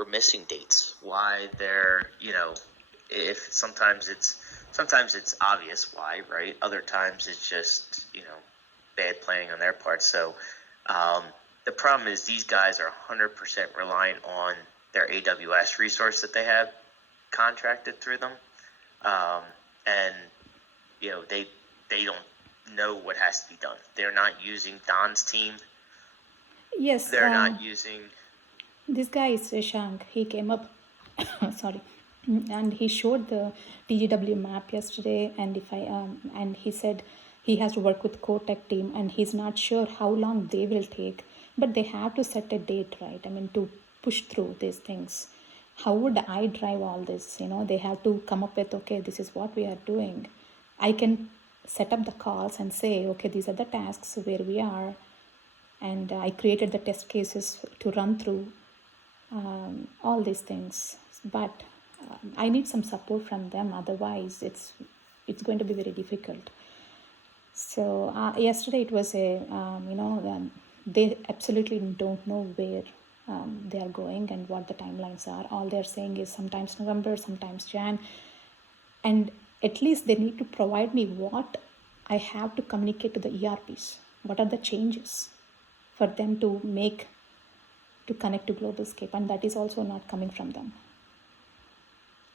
we're missing dates, why they're, if sometimes it's obvious why, right? Other times it's just, bad planning on their part. So the problem is these guys are 100% reliant on their AWS resource that they have contracted through them. And, they don't know what has to be done. They're not using Don's team. Yes. They're not using... This guy is Shank. He came up, sorry, and he showed the TGW map yesterday. And and he said he has to work with Cortec team, and he's not sure how long they will take. But they have to set a date, right? I mean, to push through these things. How would I drive all this? They have to come up with, okay, this is what we are doing. I can set up the calls and say, okay, these are the tasks where we are. And I created the test cases to run through all these things. But I need some support from them. Otherwise, it's going to be very difficult. So yesterday it was they absolutely don't know where they are going and what the timelines are. All they're saying is sometimes November, sometimes Jan. And at least they need to provide me what I have to communicate to the ERPs. What are the changes for them to make to connect to GlobalScape? And that is also not coming from them.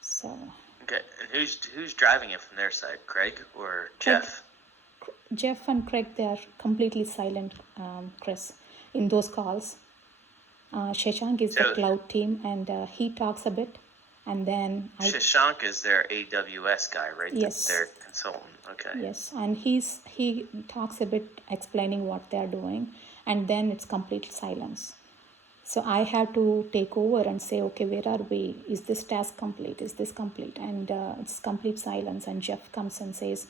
So. Okay, and who's driving it from their side, Craig or Jeff? Jeff and Craig, they are completely silent, Chris, in those calls. Shashank is the cloud team, and he talks a bit, and then... Shashank is their AWS guy, right? Yes. Their consultant, okay. Yes, and he talks a bit explaining what they are doing, and then it's complete silence. So I have to take over and say, okay, where are we? Is this task complete? Is this complete? And it's complete silence, and Jeff comes and says...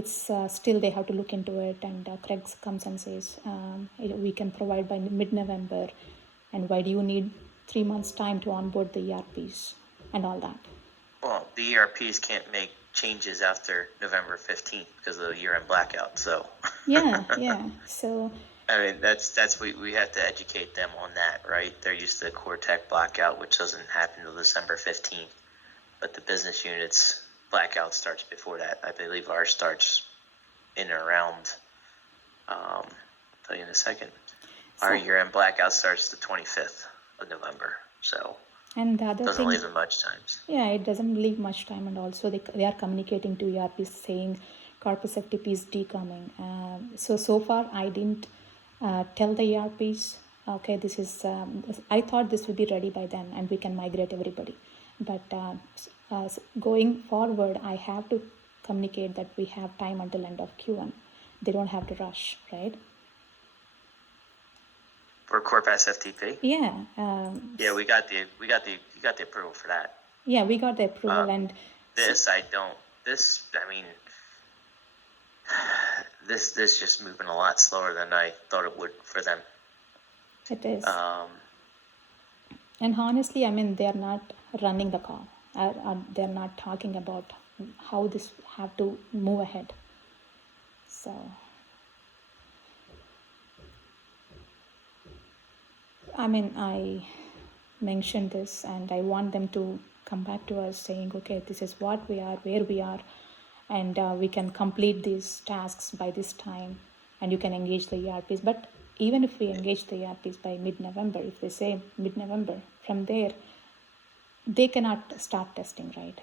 it's still they have to look into it, and Craig comes and says we can provide by mid-November, and why do you need 3 months time to onboard the ERPs and all that? Well, the ERPs can't make changes after November 15th because of the year-end blackout, so yeah so I mean that's we have to educate them on that, right? They're used to the Cortec blackout, which doesn't happen until December 15th, but the business units blackout starts before that. I believe ours starts in and around, I'll tell you in a second. Our year-end blackout starts the 25th of November, so and the other doesn't leave them much time. Yeah, it doesn't leave much time, and also they are communicating to ERPs saying Corpus FTP is decoming. So far I didn't tell the ERPs, okay, this is, I thought this would be ready by then and we can migrate everybody. But going forward, I have to communicate that we have time until end of Q1. They don't have to rush, right? For Corpus FTP? Yeah. Yeah, we got the approval for that. Yeah, we got the approval, and this I don't. This just moving a lot slower than I thought it would for them. It is. And honestly, I mean, they're not running the call. They're not talking about how this have to move ahead. So, I mean, I mentioned this, and I want them to come back to us saying, okay, this is what we are, where we are, and we can complete these tasks by this time, and you can engage the ERPs. But even if we engage the ERPs by mid-November, if they say mid-November, from there, they cannot start testing, right?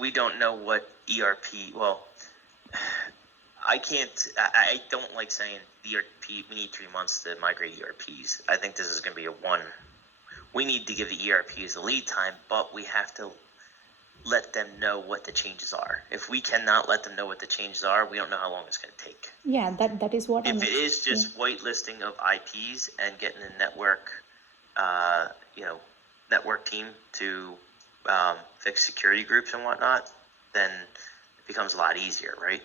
We don't know what ERP. Well, I don't like saying the ERP. We need 3 months to migrate ERPs. I think this is going to be a one. We need to give the ERPs a lead time, but we have to let them know what the changes are. If we cannot let them know what the changes are, we don't know how long it's going to take. Yeah, that is what. If it is just whitelisting of IPs and getting the network, network team to fix security groups and whatnot, then it becomes a lot easier, right?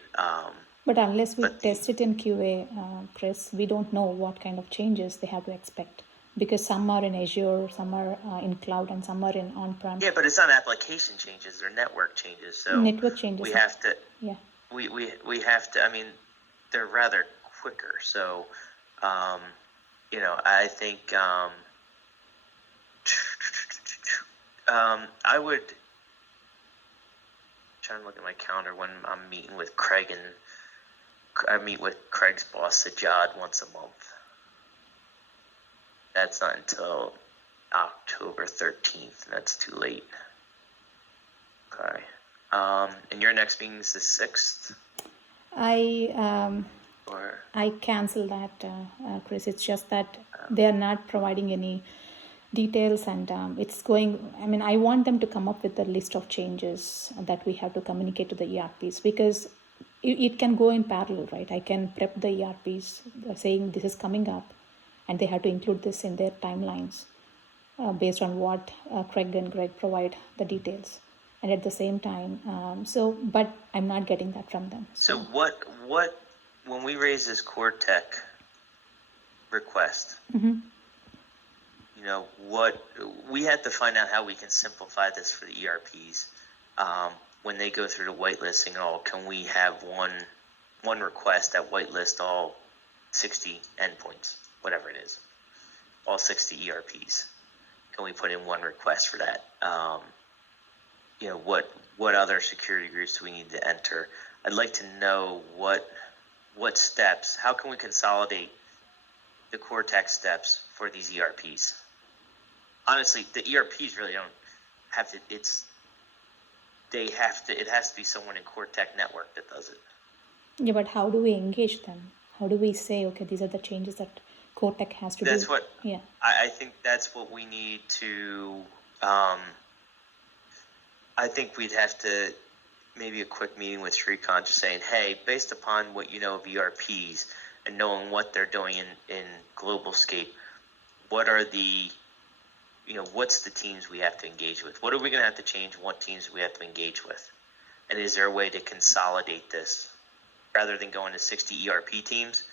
But unless we test it in QA, Chris, we don't know what kind of changes they have to expect. Because some are in Azure, some are in cloud, and some are in on-prem. Yeah, but it's not application changes; they're network changes. So network changes. We have to. Yeah. We have to. I mean, they're rather quicker. So, I think I would try to look at my calendar when I'm meeting with Craig, and I meet with Craig's boss, Sajad, once a month. That's not until October 13th. That's too late. Okay. And your next meeting is the 6th? I cancel that, Chris. It's just that they are not providing any details, and it's going. I mean, I want them to come up with a list of changes that we have to communicate to the ERPs, because it can go in parallel, right? I can prep the ERPs saying this is coming up, and they have to include this in their timelines based on what Craig and Greg provide the details. And at the same time, but I'm not getting that from them. So what when we raise this core tech request, what we have to find out how we can simplify this for the ERPs. When they go through the whitelisting and all, can we have one request that whitelist all 60 endpoints, whatever it is, all 60 ERPs? Can we put in one request for that? What other security groups do we need to enter? I'd like to know what steps, how can we consolidate the core tech steps for these ERPs? Honestly, the ERPs really don't have to, it has to be someone in core tech network that does it. Yeah, but how do we engage them? How do we say, okay, these are the changes that core tech has to do? That's what, yeah. I think that's what we need to, I think we'd have to maybe a quick meeting with Shrikant just saying, hey, based upon what you know of ERPs and knowing what they're doing in GlobalScape, what are the, what's the teams we have to engage with? What are we going to have to change? What teams we have to engage with? And is there a way to consolidate this rather than going to 60 ERP teams,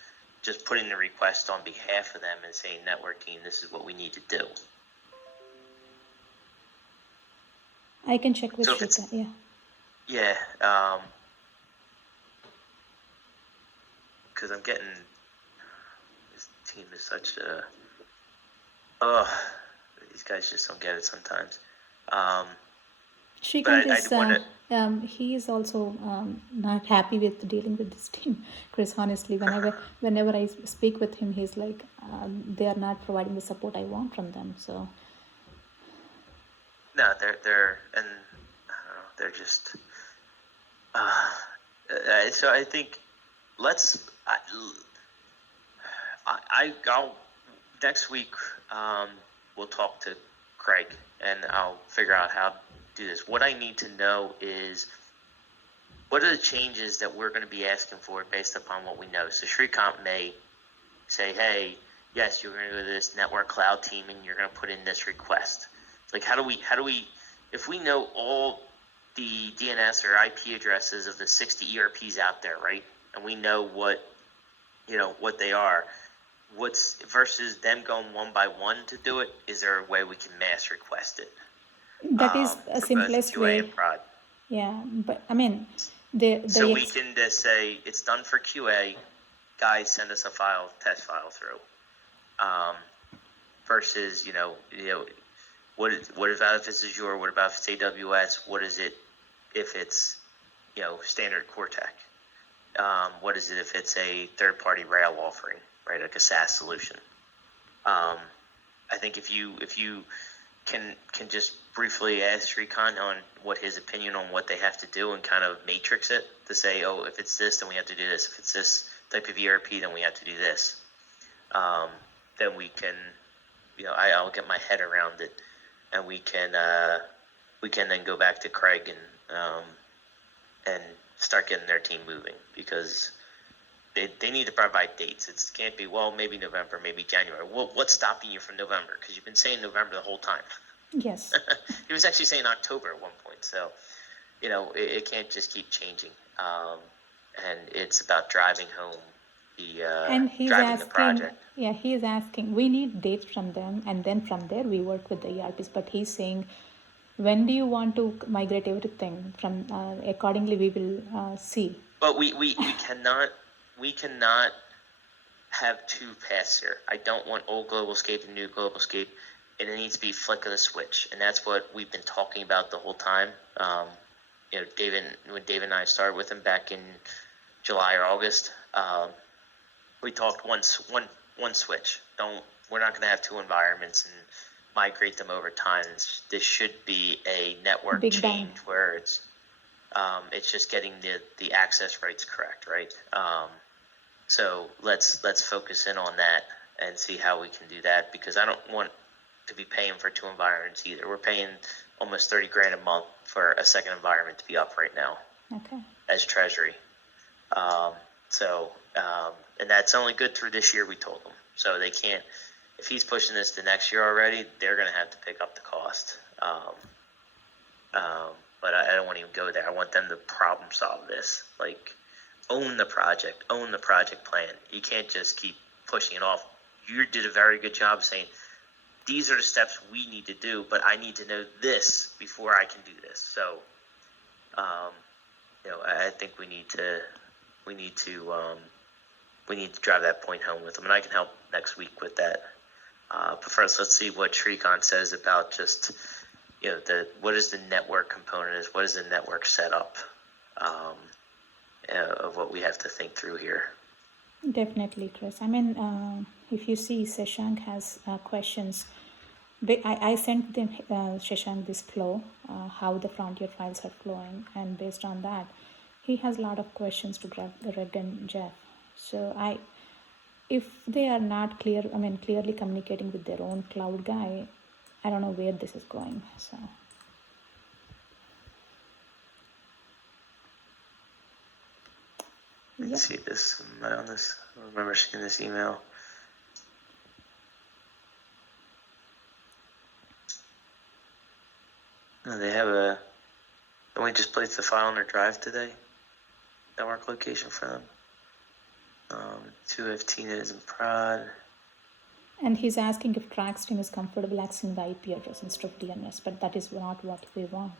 just putting the request on behalf of them and saying, network team, this is what we need to do? I can check with Shrikant, yeah. Yeah, because I'm getting, this team is such a, these guys just don't get it sometimes. Shrikant is, he is also not happy with dealing with this team, Chris, honestly. Whenever I speak with him, he's like, they are not providing the support I want from them, so. No, they're and I don't know, they're just. So I think I'll next week we'll talk to Craig and I'll figure out how to do this. What I need to know is what are the changes that we're going to be asking for based upon what we know. So Shrikant may say, hey, yes, you're going to go to this network cloud team and you're going to put in this request. Like, how do we, if we know all the DNS or IP addresses of the 60 ERPs out there, right? And we know what they are, what's versus them going one by one to do it, is there a way we can mass request it? That is a simplest way. Yeah, but I mean, so we can just say it's done for QA, guys, send us a test file through. Versus, what about if it's Azure? What about if it's AWS? What is it if it's, standard core tech? What is it if it's a third-party rail offering, right, like a SaaS solution? I think if you can just briefly ask Shrikant on what his opinion on what they have to do and kind of matrix it to say, oh, if it's this, then we have to do this. If it's this type of ERP, then we have to do this. Then we can, I'll get my head around it, and we can then go back to Craig and start getting their team moving, because they need to provide dates. It can't be, well, maybe November, maybe January. What's stopping you from November? Because you've been saying November the whole time. Yes. He was actually saying October at one point. So, it can't just keep changing. And it's about driving home the project. Yeah, he's asking, we need dates from them, and then from there we work with the ERPs. But he's saying, when do you want to migrate everything from? Accordingly, we will see. But we cannot have two paths here. I don't want old GlobalScape and new GlobalScape and it needs to be flick of the switch, and that's what we've been talking about the whole time. When David and I started with him back in July or August, we talked one switch. We're not going to have two environments and migrate them over time. This should be a network Big change bang. where it's just getting the access rights correct, right? So let's focus in on that and see how we can do that, because I don't want to be paying for two environments either. We're paying almost $30,000 a month for a second environment to be up right now Okay. as Treasury. And that's only good through this year, we told them. So they can't, if he's pushing this to next year already, they're going to have to pick up the cost. But I don't want to even go there. I want them to problem solve this. Like, own the project plan. You can't just keep pushing it off. You did a very good job saying, these are the steps we need to do, but I need to know this before I can do this. So, I think we need to drive that point home with them, and I can help next week with that. But first, let's see what Shrikant says about just, what is the network component is, what is the network setup of what we have to think through here. Definitely, Chris. I mean, if you see, Shashank has questions. I sent them, Shashank, this flow, how the Frontier files are flowing, and based on that, he has a lot of questions to Greg and Jeff. So if they are not clearly communicating with their own cloud guy, I don't know where this is going. So. Let's see this. Am I on this? I remember seeing this email. No, they have don't we just place the file on their drive today? Network location for them. 215 is in prod. And he's asking if TraxTeam is comfortable accessing the IP address instead of DNS, but that is not what we want.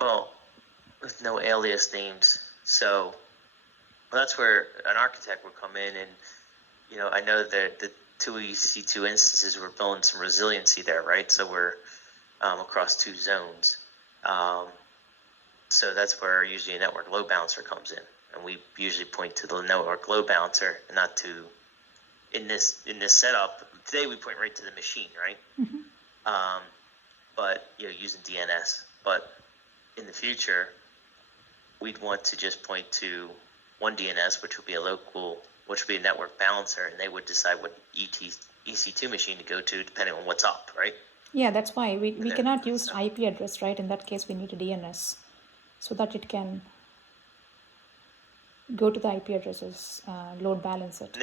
Well, with no alias names, so that's where an architect would come in, and I know that the two EC2 instances, we're building some resiliency there, right? So we're across two zones. So that's where usually a network load balancer comes in, and we usually point to the network load balancer, and not to in this setup. Today we point right to the machine, right? Mm-hmm. But using DNS. But in the future, we'd want to just point to one DNS, which would be a network balancer, and they would decide what EC2 machine to go to depending on what's up, right? Yeah, that's why we cannot use IP address, right? In that case, we need a DNS so that it can go to the IP addresses, load balance it.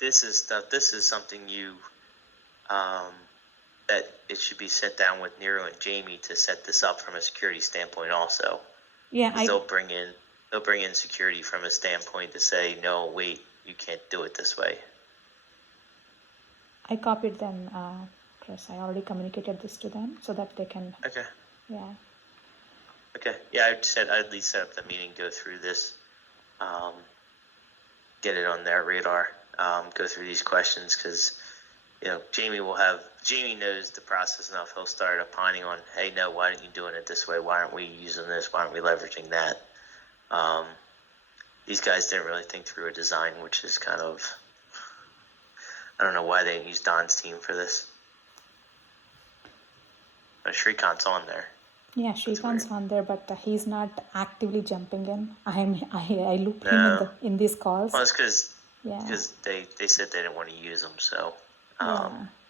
This is something that it should be set down with Nero and Jamie to set this up from a security standpoint also. Yeah, they'll bring in security from a standpoint to say, no, wait, you can't do it this way. I copied them, Chris. I already communicated this to them so that they can. Okay. Yeah. Okay. Yeah, I'd at least set up the meeting, go through this, get it on their radar, go through these questions, because Jamie knows the process enough. He'll start opining on, hey, no, why aren't you doing it this way? Why aren't we using this? Why aren't we leveraging that? These guys didn't really think through a design, which is kind of, I don't know why they didn't use Don's team for this. Shrikant's on there. Yeah, Shrikant's on there, but he's not actively jumping in. I loop him in these calls. Well, it's because they said they didn't want to use them. So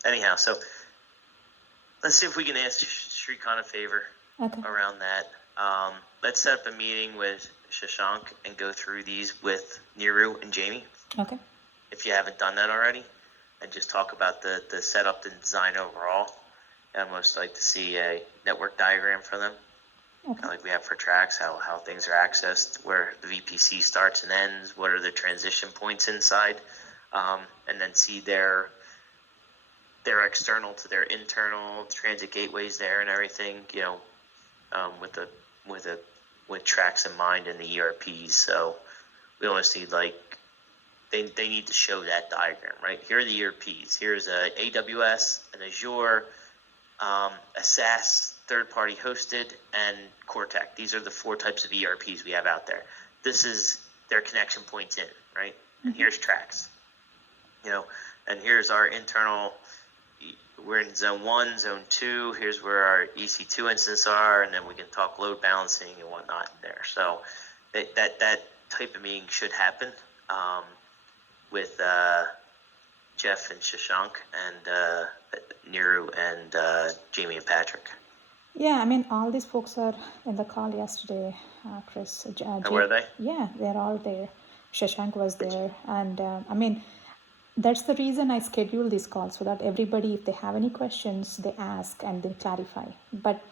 anyhow, so let's see if we can ask Shrikant a favor around that. Let's set up a meeting with Shashank and go through these with Niru and Jamie. Okay. If you haven't done that already, and just talk about the setup and design overall. I'd most like to see a network diagram for them, like we have for Trax, how things are accessed, where the VPC starts and ends, what are the transition points inside, and then see their external to their internal transit gateways there and everything, with a with tracks in mind and the ERPs. So we almost need they need to show that diagram, right? Here are the ERPs. Here's a AWS, an Azure, a SaaS, third-party hosted, and Cortec. These are the 4 types of ERPs we have out there. This is their connection points in, right? And here's tracks, and here's our internal. We're in zone 1, zone 2. Here's where our EC2 instances are, and then we can talk load balancing and whatnot in there. So that type of meeting should happen with Jeff and Shashank and Niru and Jamie and Patrick. Yeah, I mean, all these folks are in the call yesterday, Chris. Were they? Yeah, they're all there. Shashank was there. And I mean, that's the reason I schedule these calls, so that everybody, if they have any questions, they ask and they clarify. But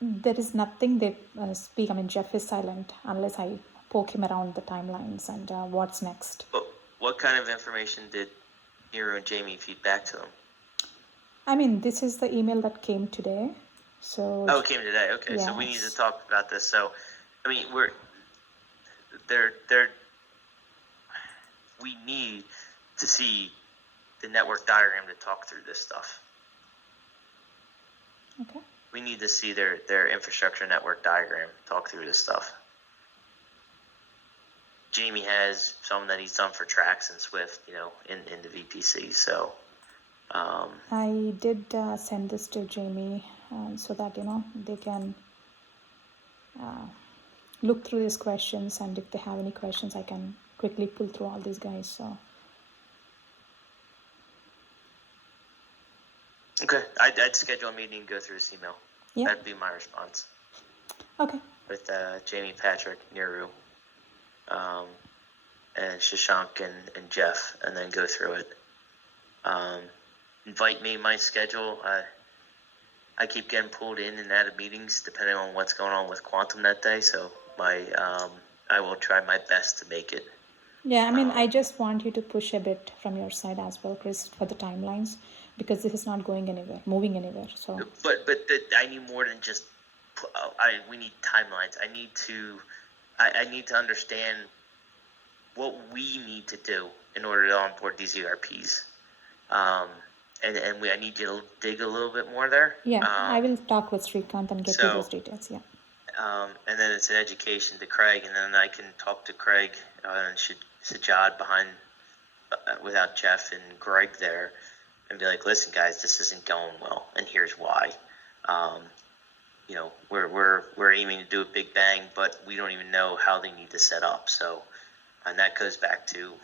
there is nothing they speak. I mean, Jeff is silent unless I poke him around the timelines and what's next. What kind of information did Niru and Jamie feed back to them? I mean, this is the email that came today. So it came today. Okay, yes. So we need to talk about this. So, I mean, we need to see the network diagram to talk through this stuff. Okay. We need to see their infrastructure network diagram talk through this stuff. Jamie has some that he's done for Trax and Swift, in the VPC. So I did send this to Jamie so that they can look through these questions, and if they have any questions, I can quickly pull through all these guys. So okay, I'd schedule a meeting and go through this email. Yeah. That'd be my response. Okay. With Jamie, Patrick, Niru, and Shashank and Jeff, and then go through it. Invite me, my schedule. I keep getting pulled in and out of meetings depending on what's going on with Quantum that day. So I will try my best to make it. Yeah, I mean, I just want you to push a bit from your side as well, Chris, for the timelines, because this is not going anywhere, moving anywhere. So. But I need more than just. We need timelines. I need to understand what we need to do in order to onboard these ERPs. And I need you to dig a little bit more there. Yeah, I will talk with Srikanth and get you those details. Yeah. And then it's an education to Craig, and then I can talk to Craig and Sajad behind without Jeff and Greg there, and be like, listen, guys, this isn't going well, and here's why. We're aiming to do a big bang, but we don't even know how they need to set up. So, and that goes back to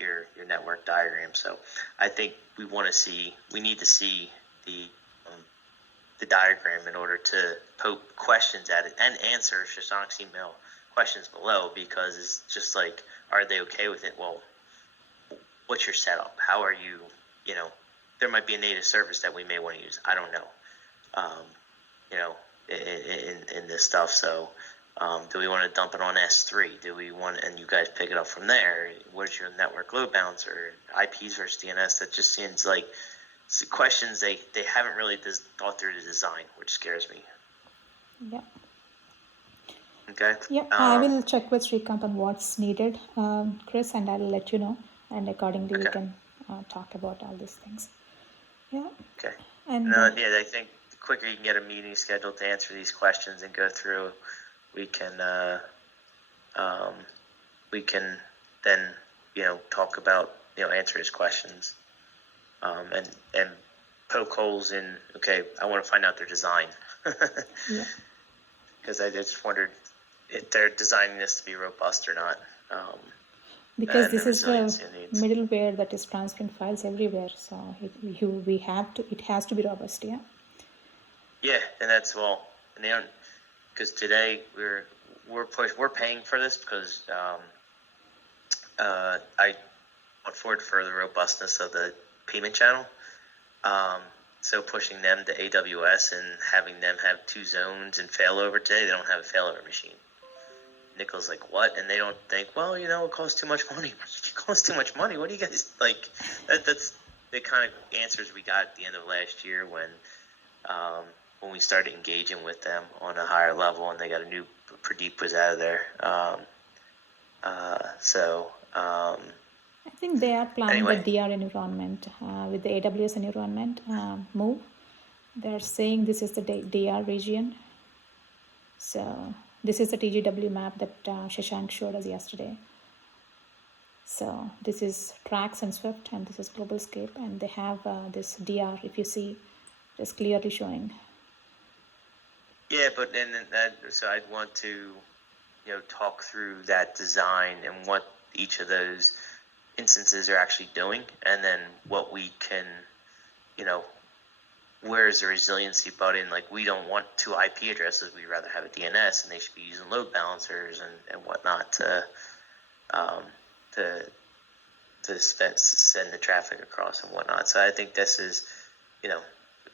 your network diagram. So I think we need to see the diagram in order to poke questions at it and answer Shashank's email questions below, because it's just like, are they okay with it? Well, what's your setup? How are you, there might be a native service that we may want to use. I don't know, in this stuff. So do we want to dump it on S3? Do we want, and you guys pick it up from there? What's your network load balancer? IPs versus DNS? That just seems like questions they haven't really thought through the design, which scares me. Yeah. Okay. Yeah, I will check with Srikanth on what's needed, Chris, and I'll let you know. And accordingly, we can talk about all these things. Yeah. Okay. And I think the quicker you can get a meeting scheduled to answer these questions and go through, we can then talk about answer his questions, and poke holes in. Okay, I want to find out their design. Yeah. Because I just wondered if they're designing this to be robust or not. Because this is the middleware that is transferring files everywhere, so it has to be robust, yeah. Yeah, and that's because today we're paying for this because I went forward for the robustness of the payment channel. So pushing them to AWS and having them have 2 zones and failover today, they don't have a failover machine. Nichols like, what? And they don't think, well, it costs too much money. It costs too much money. What do you guys like? That's the kind of answers we got at the end of last year when we started engaging with them on a higher level, and they got a new Pradeep was out of there. I think they are planning Anyway. the DR environment with the AWS environment move. They're saying this is the DR region. So this is the TGW map that Shashank showed us yesterday. So this is Trax and Swift, and this is GlobalScape, and they have this DR. If you see, just clearly showing. Yeah, but then so I'd want to, talk through that design and what each of those instances are actually doing, and then what we can, where's the resiliency button? Like, we don't want 2 IP addresses. We'd rather have a DNS, and they should be using load balancers and whatnot to send the traffic across and whatnot. So I think this is,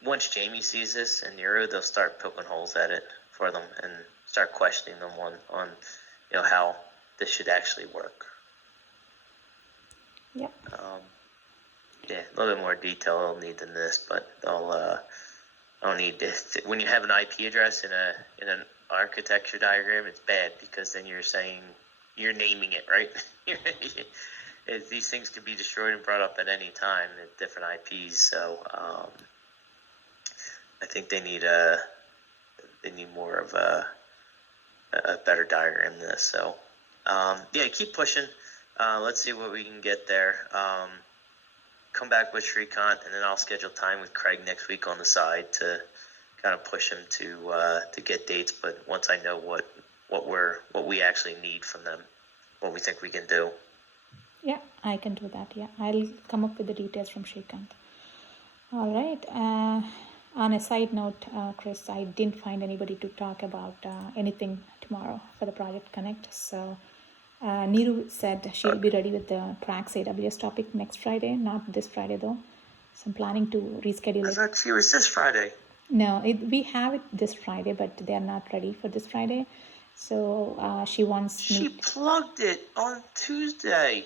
once Jamie sees this and Nero, they'll start poking holes at it for them and start questioning them on how this should actually work. Yep. Yeah, a little bit more detail I'll need than this, but I'll need this. When you have an IP address in an architecture diagram, it's bad because then you're naming it, right? These things can be destroyed and brought up at any time at different IPs. So I think they need more of a better diagram than this. So yeah, keep pushing. Let's see what we can get there. Come back with Shrikant, and then I'll schedule time with Craig next week on the side to kind of push him to get dates. But once I know what we actually need from them, what we think we can do. Yeah, I can do that. Yeah, I'll come up with the details from Shrikant. All right. On a side note, Chris, I didn't find anybody to talk about anything tomorrow for the Project Connect. So Neeru said she'll be ready with the Trax AWS topic next Friday, not this Friday though. So I'm planning to reschedule it. I thought she was this Friday. No, we have it this Friday, but they are not ready for this Friday. So she wants me. She plugged it on Tuesday.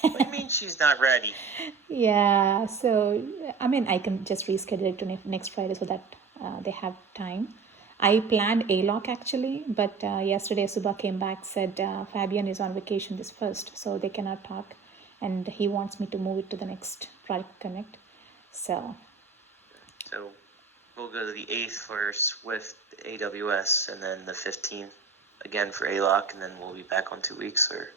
What do you mean she's not ready? Yeah, so I mean, I can just reschedule it to next Friday so that they have time. I planned ALOC actually, but yesterday Subha came back, said Fabian is on vacation this first, so they cannot talk, and he wants me to move it to the next Project Connect. So we'll go to the 8th for Swift AWS, and then the 15th again for ALOC, and then we'll be back on 2 weeks, or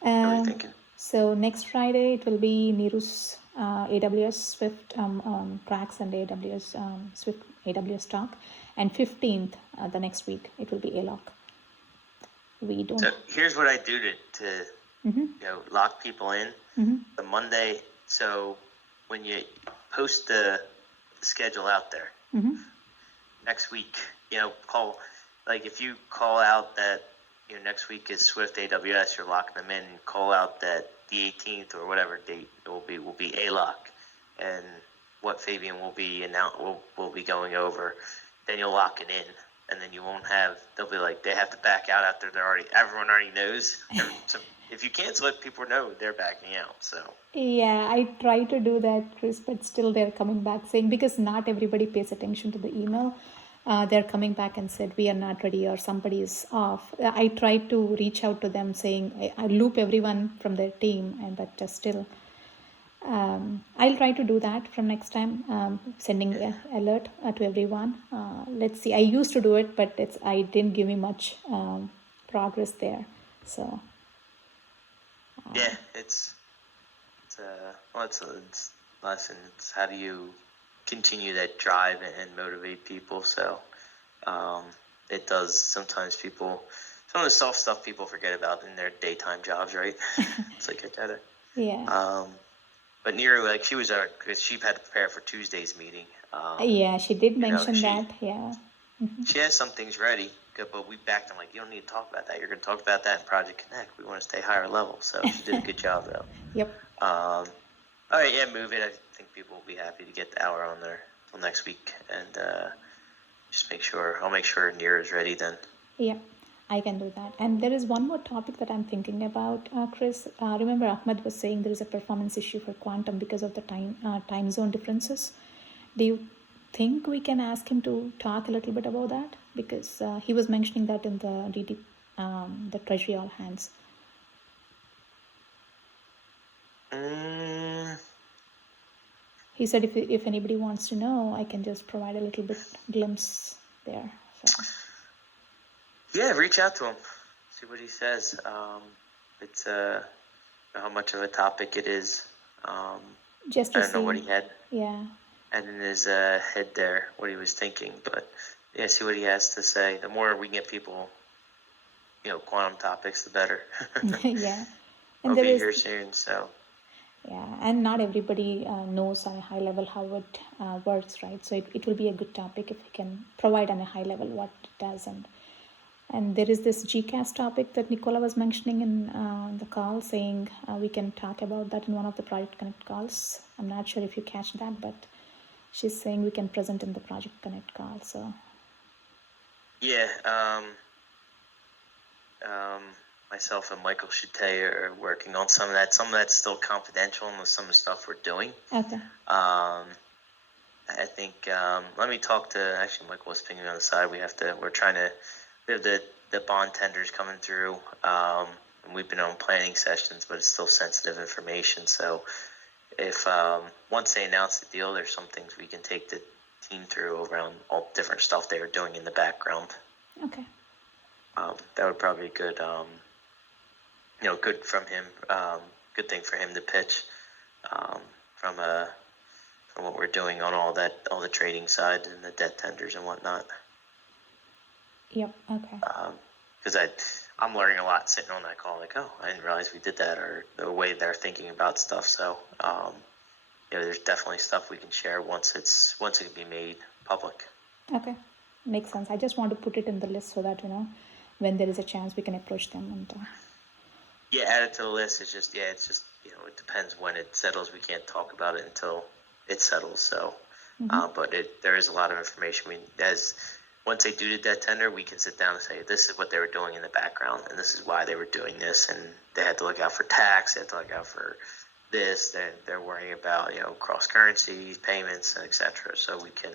what are you thinking? So next Friday it will be Neeru's AWS Swift Trax and AWS Swift AWS talk, and 15th the next week it will be ALOC. We don't. So here's what I do to lock people in. The Monday. So when you post the schedule out there next week, call, like if you call out that next week is Swift AWS, you're locking them in. Call out that the 18th or whatever date it will be ALOC, and what Fabian will be will be going over. Then you'll lock it in, and then you won't have. They'll be like they have to back out after everyone already knows. So if you cancel it, people know they're backing out. So yeah, I try to do that, Chris, but still they're coming back saying, because not everybody pays attention to the email. They're coming back and said we are not ready or somebody is off. I tried to reach out to them saying I loop everyone from their team, but still I'll try to do that from next time, sending an alert to everyone. Let's see. I used to do it, but I didn't give me much progress there. So yeah, it's a lesson. It's how do you continue that drive and motivate people. So it does. Sometimes some of the soft stuff people forget about in their daytime jobs, right? It's like I gotta. Yeah. But Nero, like she was because she had to prepare for Tuesday's meeting. Yeah, she did mention that. Yeah. She has some things ready, but we backed them like, you don't need to talk about that. You're going to talk about that in Project Connect. We want to stay higher level. So she did a good job though. Yep. All right, yeah, move it. I think people will be happy to get the hour on there till next week, and just I'll make sure Nero is ready then. Yeah, I can do that. And there is one more topic that I'm thinking about, Chris. Remember Ahmed was saying there is a performance issue for Quantum because of the time zone differences. Do you think we can ask him to talk a little bit about that, because he was mentioning that in the the Treasury All Hands. He said if anybody wants to know, I can just provide a little bit glimpse there. So. Yeah, reach out to him, see what he says. It's how much of a topic it is. Just to I don't know what he had. Yeah. And in his head there, what he was thinking, but yeah, see what he has to say. The more we can get people, quantum topics, the better. Yeah, and I'll be here soon, so. Yeah, and not everybody knows on a high level how it works, right? So it will be a good topic if we can provide on a high level what it does. And there is this GCAS topic that Nicola was mentioning in the call, saying we can talk about that in one of the Project Connect calls. I'm not sure if you catch that, but she's saying we can present in the Project Connect call. So yeah, myself and Michael Chute are working on some of that. Some of that's still confidential, and some of the stuff we're doing. Okay. I think let me talk to, actually Michael was pinging me on the side. We have the bond tenders coming through, and we've been on planning sessions, but it's still sensitive information. So if once they announce the deal, there's some things we can take the team through around all different stuff they are doing in the background. Okay. That would probably be good. Good from him. Good thing for him to pitch from what we're doing on all the trading side and the debt tenders and whatnot. Yep. Okay. Because I'm learning a lot sitting on that call. Like, oh, I didn't realize we did that, or the way they're thinking about stuff. So, there's definitely stuff we can share once it can be made public. Okay, makes sense. I just want to put it in the list so that when there is a chance we can approach them and. Yeah, add it to the list. It's just it depends when it settles. We can't talk about it until it settles. So, but there is a lot of information. Once they do the debt tender, we can sit down and say, this is what they were doing in the background, and this is why they were doing this, and they had to look out for tax, they had to look out for this, they're worrying about, cross currency payments, etc. So we can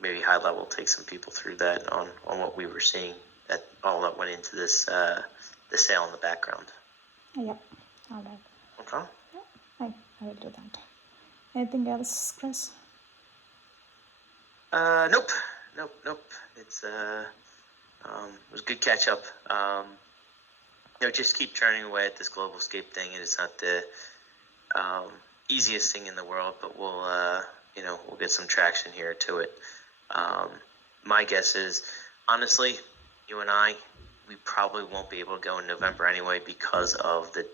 maybe high level take some people through that on what we were seeing, that all that went into this the sale in the background. Yep. All right. Okay. Yeah, I will do that. Anything else, Chris? Nope. It's it was a good catch up. Just keep churning away at this global scape thing. It is not the easiest thing in the world, but we'll get some traction here to it. My guess is, honestly, you and I, we probably won't be able to go in November anyway because of the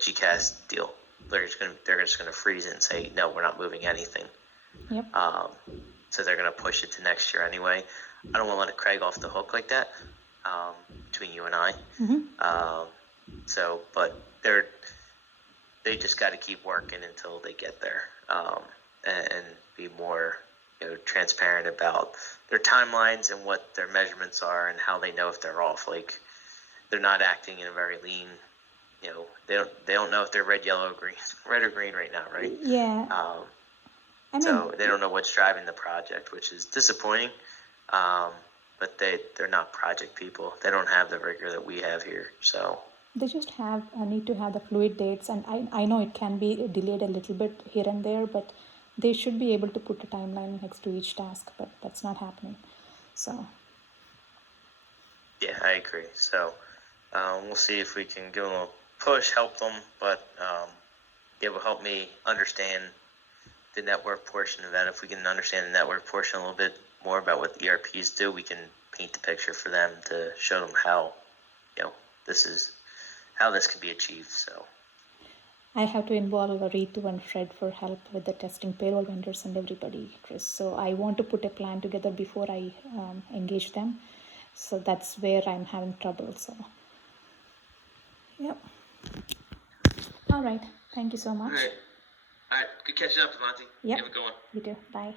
GCAS deal. They're just gonna freeze it and say, no, we're not moving anything. Yep. So they're going to push it to next year anyway. I don't want to let Craig off the hook like that, between you and I. But they just got to keep working until they get there, and be more transparent about their timelines and what their measurements are and how they know if they're off. Like, they're not acting in a very lean. They don't know if they're red, yellow, green, red or green right now, right? Yeah. So they don't know what's driving the project, which is disappointing. But they're not project people. They don't have the rigor that we have here. So they just need to have the fluid dates, and I know it can be delayed a little bit here and there, but they should be able to put a timeline next to each task. But that's not happening. So yeah, I agree. So we'll see if we can give them a push, help them, but it will help me understand the network portion of that. If we can understand the network portion a little bit more about what the ERPs do, we can paint the picture for them to show them how, this can be achieved. So I have to involve Ritu and Fred for help with the testing, payroll vendors and everybody, Chris. So I want to put a plan together before I engage them. So that's where I'm having trouble. So, yep. All right. Thank you so much. All right. Good catching up, Monty. Yep. Have a good one. You too. Bye.